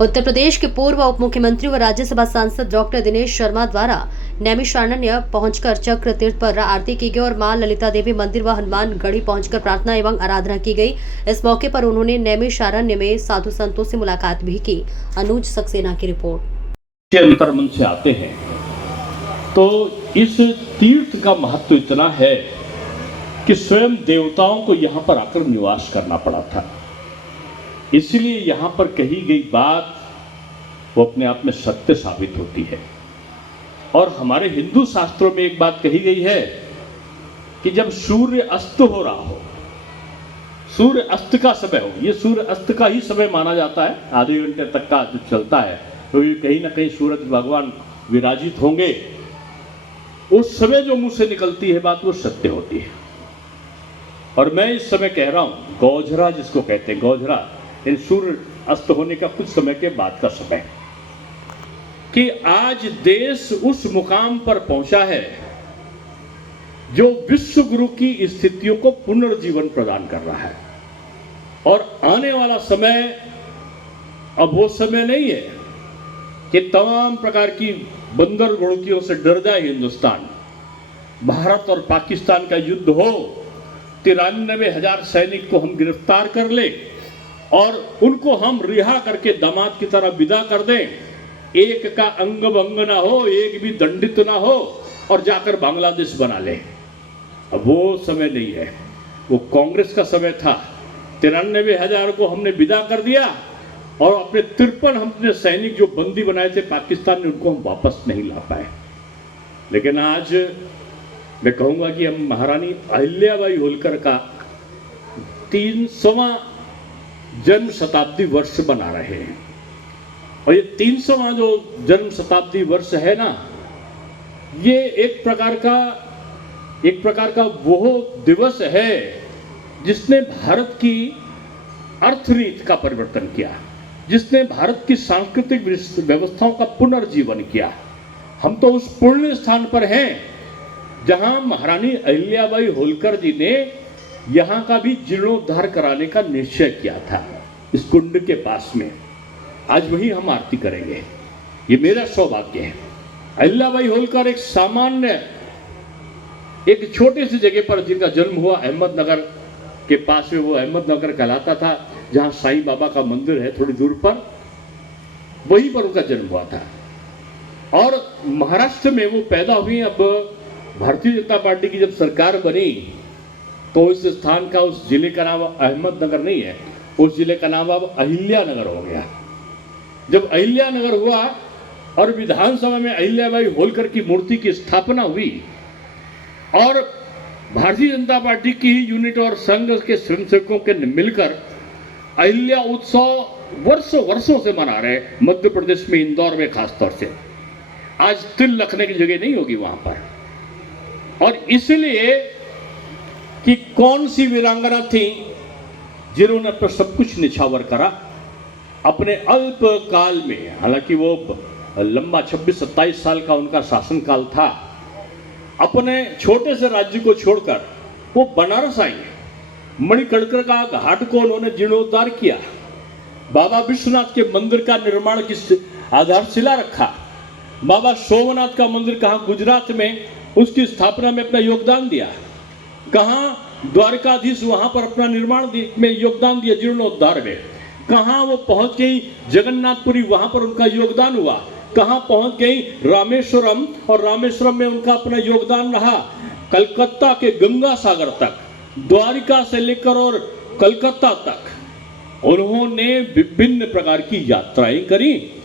उत्तर प्रदेश के पूर्व उप मुख्यमंत्री व राज्यसभा सांसद डॉक्टर दिनेश शर्मा द्वारा नैमिषारण्य पहुंचकर चक्र तीर्थ पर आरती की गई और मां ललिता देवी मंदिर व हनुमान गढ़ी पहुंचकर प्रार्थना एवं आराधना की गई। इस मौके पर उन्होंने नैमिषारण्य में साधु संतों से मुलाकात भी की। अनुज सक्सेना की रिपोर्ट। के अंतर्मन से आते हैं तो इस तीर्थ का महत्व इतना है कि स्वयं देवताओं को यहाँ पर आकर निवास करना पड़ा था। इसलिए यहाँ पर कही गई बात वो अपने आप में सत्य साबित होती है। और हमारे हिंदू शास्त्रों में एक बात कही गई है कि जब सूर्य अस्त हो रहा हो, सूर्य अस्त का समय हो, ये सूर्य अस्त का ही समय माना जाता है, आधे घंटे तक का जो चलता है, तो कहीं ना कहीं सूरज भगवान विराजित होंगे, उस समय जो मुंह से निकलती है बात वो सत्य होती है। और मैं इस समय कह रहा हूं, गौझरा जिसको कहते हैं, गौझरा इन सूर्य अस्त होने का कुछ समय के बाद का समय, कि आज देश उस मुकाम पर पहुंचा है जो विश्व गुरु की स्थितियों को पुनर्जीवन प्रदान कर रहा है। और आने वाला समय अब वो समय नहीं है कि तमाम प्रकार की बंदर गुड़तियों से डर जाए हिंदुस्तान। भारत और पाकिस्तान का युद्ध हो, 93,000 सैनिक को हम गिरफ्तार कर ले और उनको हम रिहा करके दामाद की तरह विदा कर दें, एक का अंग भंग ना हो, एक भी दंडित ना हो, और जाकर बांग्लादेश बना ले। अब वो समय नहीं है, वो कांग्रेस का समय था। 93,000 को हमने विदा कर दिया और अपने 53 हमने सैनिक जो बंदी बनाए थे पाकिस्तान ने, उनको हम वापस नहीं ला पाए। लेकिन आज मैं कहूंगा कि हम महारानी अहिल्याबाई होलकर का 300वां जन्म शताब्दी वर्ष मना रहे हैं। और ये 300वां जो जन्म शताब्दी वर्ष है ना, ये एक प्रकार का वो दिवस है जिसने भारत की अर्थनीति का परिवर्तन किया, जिसने भारत की सांस्कृतिक व्यवस्थाओं का पुनर्जीवन किया। हम तो उस पुण्य स्थान पर हैं जहां महारानी अहिल्याबाई होलकर जी ने यहां का भी जीर्णोद्धार कराने का निश्चय किया था, इस कुंड के पास में। आज वही हम आरती करेंगे, ये मेरा सौभाग्य है। अहिल्याबाई होलकर एक सामान्य, एक छोटे सी जगह पर जिनका जन्म हुआ, अहमदनगर के पास में, वो अहमदनगर कहलाता था, जहां साईं बाबा का मंदिर है थोड़ी दूर पर, वहीं पर उनका जन्म हुआ था। और महाराष्ट्र में वो पैदा हुई। अब भारतीय जनता पार्टी की जब सरकार बनी तो इस स्थान का, उस जिले का नाम अहमदनगर नहीं है, उस जिले का नाम अब अहिल्यानगर हो गया। जब अहिल्यानगर हुआ और विधानसभा में अहिल्याबाई होलकर की मूर्ति की स्थापना हुई और भारतीय जनता पार्टी की ही यूनिट और संघ के स्वयंसेवकों के मिलकर अहिल्या उत्सव वर्षों से मना रहे, मध्य प्रदेश में इंदौर में खासतौर से। आज तिल रखने की जगह नहीं होगी वहां पर। और इसलिए कि कौन सी वीरांगना थी जिन्होंने पर सब कुछ निछावर करा अपने अल्प काल में। हालांकि वो लंबा 26-27 साल का उनका शासनकाल था। अपने छोटे से राज्य को छोड़कर वो बनारस आई, मणिकर्णिका का घाट को उन्होंने जीर्णोद्धार किया, बाबा विश्वनाथ के मंदिर का निर्माण की आधारशिला रखा, बाबा सोमनाथ का मंदिर कहाँ गुजरात में, उसकी स्थापना में अपना योगदान दिया, कहाँ द्वारकाधीश वहां पर अपना निर्माण में योगदान दिया, जीर्णोद्धार में, कहाँ वो पहुंच गई जगन्नाथपुरी, वहां पर उनका योगदान हुआ, कहाँ पहुंच गई रामेश्वरम, और रामेश्वरम में उनका अपना योगदान रहा, कलकत्ता के गंगा सागर तक, द्वारिका से लेकर और कलकत्ता तक उन्होंने विभिन्न प्रकार की यात्राएं करी।